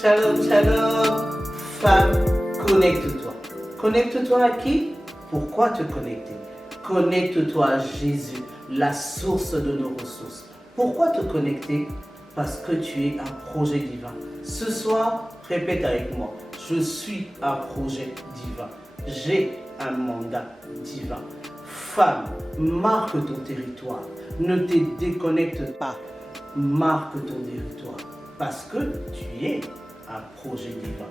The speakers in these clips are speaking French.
Shalom, shalom, femme, connecte-toi. Connecte-toi à qui? Pourquoi te connecter? Connecte-toi à Jésus, la source de nos ressources. Pourquoi te connecter? Parce que tu es un projet divin. Ce soir, répète avec moi, je suis un projet divin. J'ai un mandat divin. Femme, marque ton territoire. Ne te déconnecte pas. Marque ton territoire. Parce que tu es un projet divin.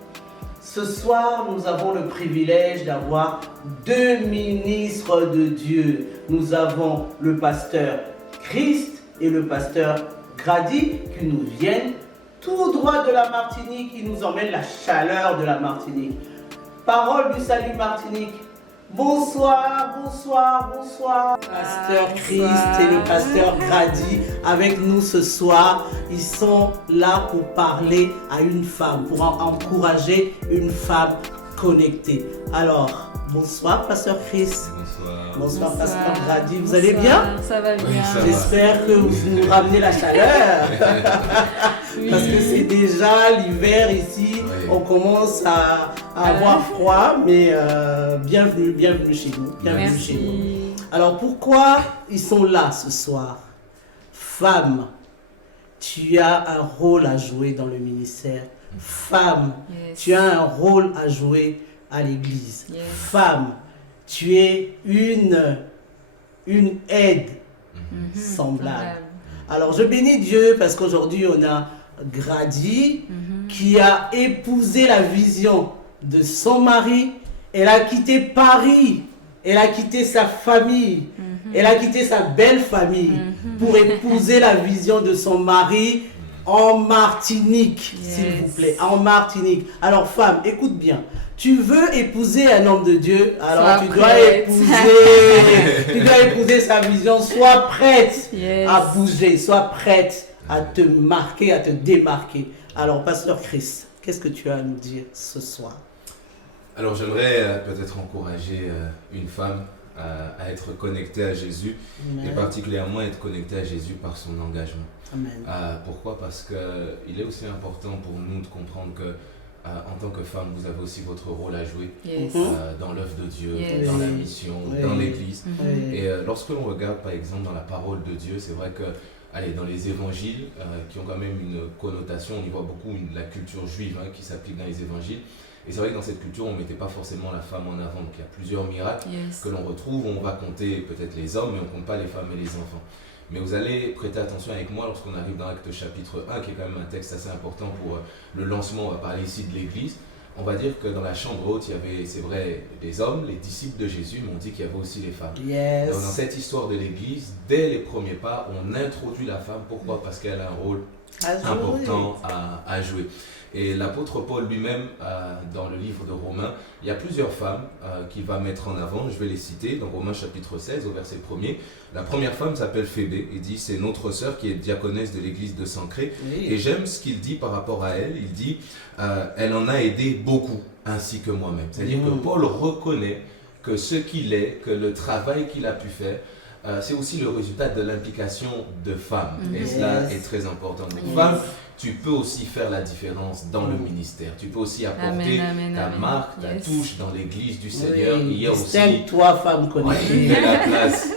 Ce soir, nous avons le privilège d'avoir deux ministres de Dieu. Nous avons le pasteur Christ et le pasteur Grady qui nous viennent tout droit de la Martinique, qui nous emmènent la chaleur de la Martinique. Parole du salut Martinique. Bonsoir, bonsoir, bonsoir. Pasteur Christ et le pasteur Grady avec nous ce soir. Ils sont là pour parler à une femme, pour encourager une femme connectée. Alors, bonsoir pasteur Christ. Bonsoir. Bonsoir pasteur Grady. Vous allez bien? Ça va bien. Oui, ça va. J'espère que vous nous ramenez la chaleur. Oui. Parce que c'est déjà l'hiver ici. Oui. On commence à avoir froid, mais bienvenue chez nous. Bienvenue chez nous. Merci. Alors pourquoi ils sont là ce soir? Femme, tu as un rôle à jouer dans le ministère. Femme, Yes. tu as un rôle à jouer à l'église. Yes. Femme, tu es une aide semblable. Alors je bénis Dieu parce qu'aujourd'hui on a Grady qui a épousé la vision de son mari. Elle a quitté Paris, elle a quitté sa famille, elle a quitté sa belle famille pour épouser la vision de son mari en Martinique, s'il Yes. vous plaît, en Martinique. Alors femme, écoute bien. Tu veux épouser un homme de Dieu, alors Sois tu dois prête. épouser sa vision. Sois prête Yes. à bouger, sois prête à te marquer, à te démarquer. Alors, pasteur Chris, qu'est-ce que tu as à nous dire ce soir? Alors j'aimerais peut-être encourager une femme à être connectée à Jésus et particulièrement être connectée à Jésus par son engagement. Amen. Pourquoi? Parce qu'il est aussi important pour nous de comprendre que en tant que femme, vous avez aussi votre rôle à jouer Yes. dans l'œuvre de Dieu, Yes. dans la Oui. mission, Oui. dans l'église. Oui. Et lorsque l'on regarde par exemple dans la parole de Dieu, c'est vrai que dans les évangiles qui ont quand même une connotation, on y voit beaucoup la culture juive qui s'applique dans les évangiles. Et c'est vrai que dans cette culture, on ne mettait pas forcément la femme en avant. Donc il y a plusieurs miracles Yes. que l'on retrouve. On va compter peut-être les hommes, mais on ne compte pas les femmes et les enfants. Mais vous allez prêter attention avec moi lorsqu'on arrive dans Actes chapitre 1, qui est quand même un texte assez important pour le lancement. On va parler ici de l'Église. On va dire que dans la chambre haute, il y avait, c'est vrai, les hommes, les disciples de Jésus, mais on dit qu'il y avait aussi les femmes. Yes. Donc, dans cette histoire de l'Église, dès les premiers pas, on introduit la femme. Pourquoi? Parce qu'elle a un rôle important à jouer. Et l'apôtre Paul lui-même, dans le livre de Romains, il y a plusieurs femmes qu'il va mettre en avant. Je vais les citer dans Romains chapitre 16 au verset 1er. La première femme s'appelle Phébé. Il dit c'est notre sœur qui est diaconesse de l'église de Sancré. Oui. Et j'aime ce qu'il dit par rapport à elle. Il dit elle en a aidé beaucoup, ainsi que moi-même. C'est-à-dire que Paul reconnaît que ce qu'il est, que le travail qu'il a pu faire, c'est aussi le résultat de l'implication de femmes. Et cela est très important. Donc, Yes. femme, tu peux aussi faire la différence dans le ministère. Tu peux aussi apporter ta marque, ta touche dans l'église du Seigneur. Oui. Il y a aussi Distingue-toi, femme connectée. il y a la place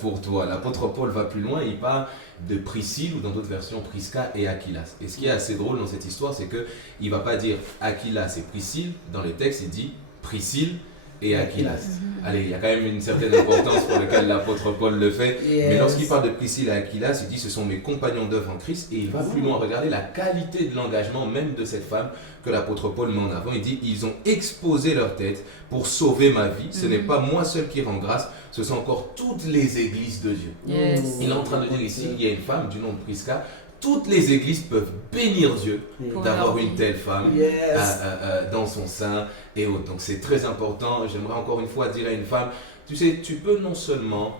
pour toi. L'apôtre Paul va plus loin, il parle de Priscille ou dans d'autres versions Prisca et Aquilas. Et ce qui est assez drôle dans cette histoire, c'est qu'il ne va pas dire Aquilas et Priscille. Dans les textes, il dit Priscille et Aquilas. Allez, il y a quand même une certaine importance pour laquelle l'apôtre Paul le fait. Yes. Mais lorsqu'il parle de Priscille et Aquilas, il dit ce sont mes compagnons d'œuvre en Christ. Et il va plus loin, regarder la qualité de l'engagement même de cette femme que l'apôtre Paul met en avant. Il dit ils ont exposé leur tête pour sauver ma vie. Ce n'est pas moi seul qui rend grâce, ce sont encore toutes les églises de Dieu. Yes. Il est en train de dire ici, il y a une femme du nom de Prisca. Toutes les églises peuvent bénir Dieu Pour d'avoir leur une vie. telle femme Yes. dans son sein et autres. Donc c'est très important. J'aimerais encore une fois dire à une femme, tu sais, tu peux non seulement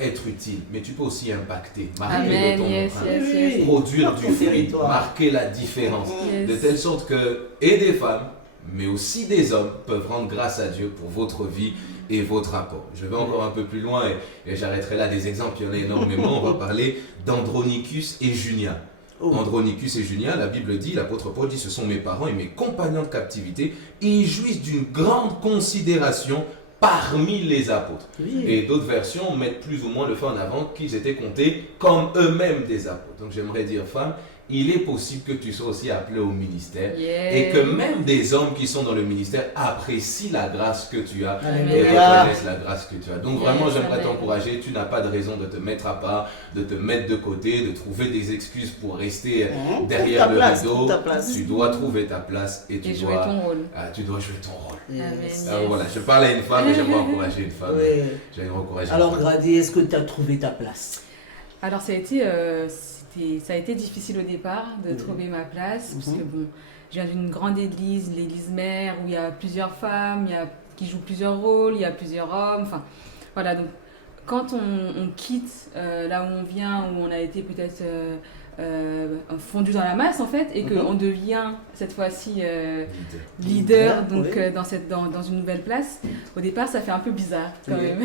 être utile, mais tu peux aussi impacter, marquer Amen. de ton Yes, empreinte, yes, yes. produire Dans du ton fruit, territoire. marquer la différence. Yes. De telle sorte que et des femmes, mais aussi des hommes peuvent rendre grâce à Dieu pour votre vie et votre apport. Je vais encore un peu plus loin et j'arrêterai là des exemples, il y en a énormément. On va parler d'Andronicus et Junia. Andronicus et Junia, la Bible dit, l'apôtre Paul dit, ce sont mes parents et mes compagnons de captivité, et ils jouissent d'une grande considération parmi les apôtres. Oui. Et d'autres versions mettent plus ou moins le fait en avant qu'ils étaient comptés comme eux-mêmes des apôtres. Donc j'aimerais dire, femme, il est possible que tu sois aussi appelé au ministère et que même des hommes qui sont dans le ministère apprécient la grâce que tu as et reconnaissent la grâce que tu as. Donc vraiment, j'aimerais t'encourager. Tu n'as pas de raison de te mettre à part, de te mettre de côté, de trouver des excuses pour rester derrière le rideau. Tu dois trouver ta place et tu dois jouer ton rôle. Tu dois jouer ton rôle. Yes. Alors voilà, je parle à une femme et j'aimerais encourager une femme. Alors Grady, est-ce que tu as trouvé ta place? Alors ça a été difficile au départ de trouver ma place, parce que bon, je viens d'une grande église, l'église mère, où il y a plusieurs femmes, qui jouent plusieurs rôles, il y a plusieurs hommes, enfin voilà. Donc quand on quitte là où on vient, où on a été peut-être fondu dans la masse en fait, et qu'on devient cette fois-ci leader donc dans une nouvelle place, au départ ça fait un peu bizarre quand même.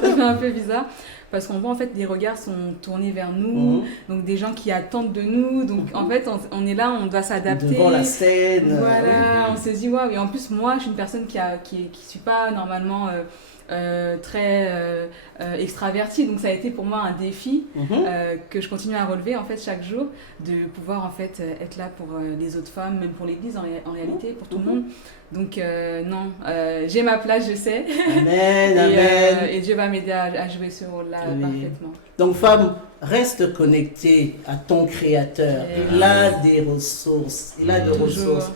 Ça fait un peu bizarre parce qu'on voit en fait les regards sont tournés vers nous, donc des gens qui attendent de nous, donc en fait on est là, on doit s'adapter devant la scène, voilà, on se dit waouh. Et en plus moi je suis une personne qui suis pas normalement très extravertie, donc ça a été pour moi un défi que je continue à relever en fait chaque jour, de pouvoir en fait être là pour les autres femmes, même pour l'église en réalité, pour tout le monde. Donc non, j'ai ma place, je sais. Amen, amen. Et Dieu va m'aider à jouer ce rôle-là parfaitement. Donc femme, reste connectée à ton Créateur. Il a des ressources, il a des ressources.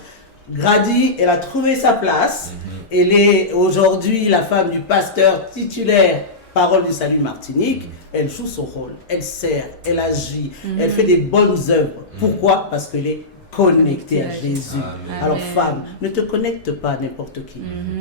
Grady, elle a trouvé sa place. Elle est aujourd'hui la femme du pasteur titulaire Parole du Salut Martinique. Elle joue son rôle, elle sert, elle agit, elle fait des bonnes œuvres. Pourquoi? Parce qu'elle est connectée à Jésus. Amen. Alors femme, ne te connecte pas à n'importe qui.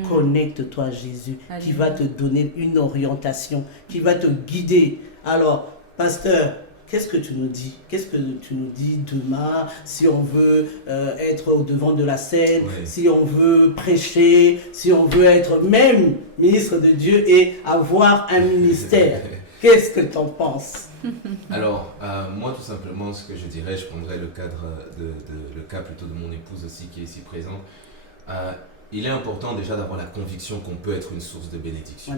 Connecte-toi à Jésus qui va te donner une orientation, qui va te guider. Alors, pasteur, qu'est-ce que tu nous dis? Qu'est-ce que tu nous dis demain si on veut être au devant de la scène, si on veut prêcher, si on veut être même ministre de Dieu et avoir un ministère? Qu'est-ce que tu en penses? Alors, moi tout simplement, ce que je dirais, je prendrais le cas plutôt de mon épouse aussi qui est ici présente. Il est important déjà d'avoir la conviction qu'on peut être une source de bénédiction.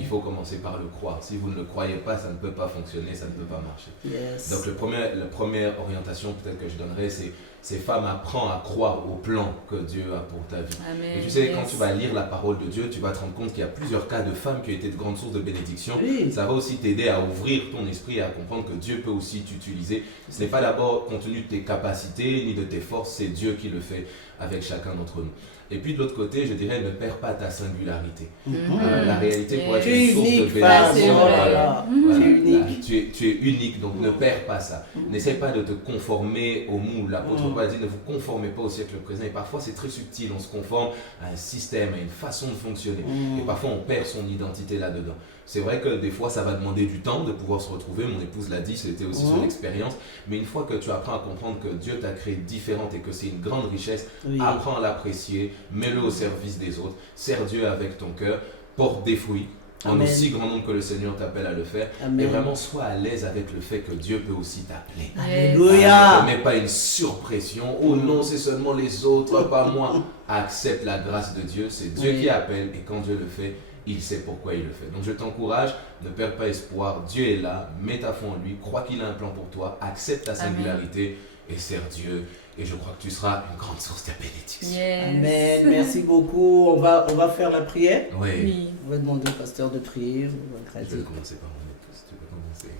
Il faut commencer par le croire. Si vous ne le croyez pas, ça ne peut pas fonctionner, ça ne peut pas marcher. Yes. Donc la première orientation peut-être que je donnerais, c'est femmes, apprends à croire au plan que Dieu a pour ta vie. Amen. Et tu sais, quand tu vas lire la parole de Dieu, tu vas te rendre compte qu'il y a plusieurs cas de femmes qui ont été de grandes sources de bénédiction. Ça va aussi t'aider à ouvrir ton esprit et à comprendre que Dieu peut aussi t'utiliser. Ce n'est pas d'abord compte tenu de tes capacités ni de tes forces, c'est Dieu qui le fait avec chacun d'entre nous. Et puis de l'autre côté, je dirais, ne perds pas ta singularité. La réalité pour être une source de bénédiction, tu es unique, donc ne perds pas ça. N'essaie pas de te conformer au moule. L'apôtre Paul a dit, ne vous conformez pas au siècle présent. Et parfois c'est très subtil, on se conforme à un système, à une façon de fonctionner. Et parfois on perd son identité là-dedans. C'est vrai que des fois ça va demander du temps de pouvoir se retrouver, mon épouse l'a dit, c'était aussi son expérience, mais une fois que tu apprends à comprendre que Dieu t'a créé différente et que c'est une grande richesse, apprends à l'apprécier, mets-le au service des autres, sers Dieu avec ton cœur, porte des fruits, en aussi grand nombre que le Seigneur t'appelle à le faire. Amen. Et vraiment sois à l'aise avec le fait que Dieu peut aussi t'appeler. Alléluia. Ne mets pas une surpression, oh non c'est seulement les autres, pas moi. Accepte la grâce de Dieu, c'est Dieu qui appelle et quand Dieu le fait, il sait pourquoi il le fait. Donc je t'encourage, ne perds pas espoir, Dieu est là, mets ta foi en lui, crois qu'il a un plan pour toi, accepte ta singularité et sers Dieu. Et je crois que tu seras une grande source de bénédiction. Yes. Amen, merci beaucoup. On va faire la prière. Oui. On va demander au pasteur de prier. Je vais commencer par mon épouse, tu peux commencer.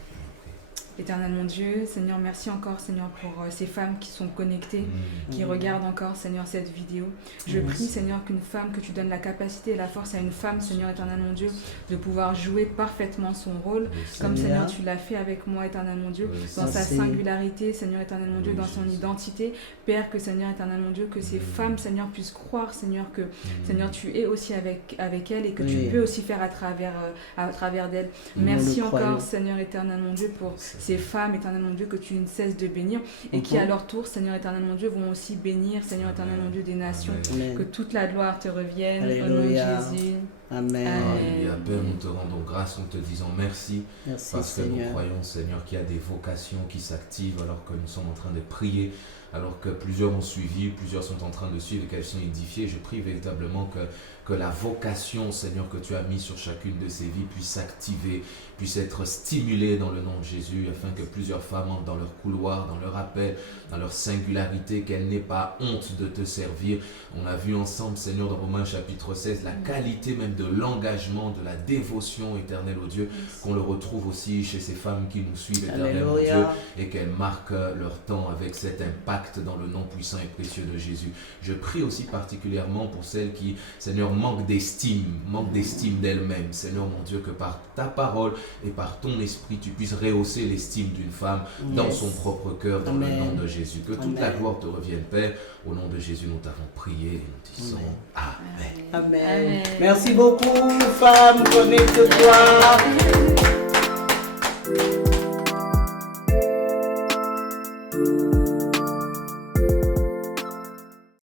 Éternel mon Dieu, Seigneur, merci encore, Seigneur, pour ces femmes qui sont connectées, qui regardent encore, Seigneur, cette vidéo. Je prie, Seigneur, qu'une femme, que tu donnes la capacité et la force à une femme, Seigneur, éternel mon Dieu, de pouvoir jouer parfaitement son rôle, comme Seigneur, tu l'as fait avec moi, éternel mon Dieu, dans sa singularité, Seigneur, éternel mon Dieu, dans son identité. Père, que Seigneur, éternel mon Dieu, que ces femmes, Seigneur, puissent croire, Seigneur, que Seigneur, tu es aussi avec elles et que tu peux aussi faire à travers d'elles. Merci encore, Seigneur, éternel mon Dieu, pour ces femmes, éternel mon Dieu, que tu ne cesses de bénir et qui à leur tour, Seigneur éternel mon Dieu, vont aussi bénir, Seigneur éternel mon Dieu, des nations. Amen. Que toute la gloire te revienne. Alléluia. Au nom de Jésus. Amen. Alléluia. Père, nous te rendons grâce, nous te disons merci. Merci, Parce que Seigneur. nous croyons, Seigneur, qu'il y a des vocations qui s'activent alors que nous sommes en train de prier, alors que plusieurs ont suivi, plusieurs sont en train de suivre et qu'elles sont édifiées. Je prie véritablement que la vocation, Seigneur, que tu as mise sur chacune de ces vies puisse s'activer, puisse être stimulée dans le nom de Jésus, afin que plusieurs femmes entrent dans leur couloir, dans leur appel, dans leur singularité, qu'elles n'aient pas honte de te servir. On a vu ensemble, Seigneur, dans Romains chapitre 16, la qualité même de l'engagement, de la dévotion éternelle au Dieu, qu'on le retrouve aussi chez ces femmes qui nous suivent éternellement, Dieu, et qu'elles marquent leur temps avec cet impact dans le nom puissant et précieux de Jésus. Je prie aussi particulièrement pour celles qui, Seigneur, manquent d'estime d'elles-mêmes. Seigneur, mon Dieu, que par ta parole et par ton esprit, tu puisses rehausser l'estime d'une femme dans son propre cœur, dans le nom de Jésus. Que toute la gloire te revienne, Père. Au nom de Jésus, nous t'avons prié et nous disons Amen. Amen. Merci beaucoup, femme. Connecte-toi.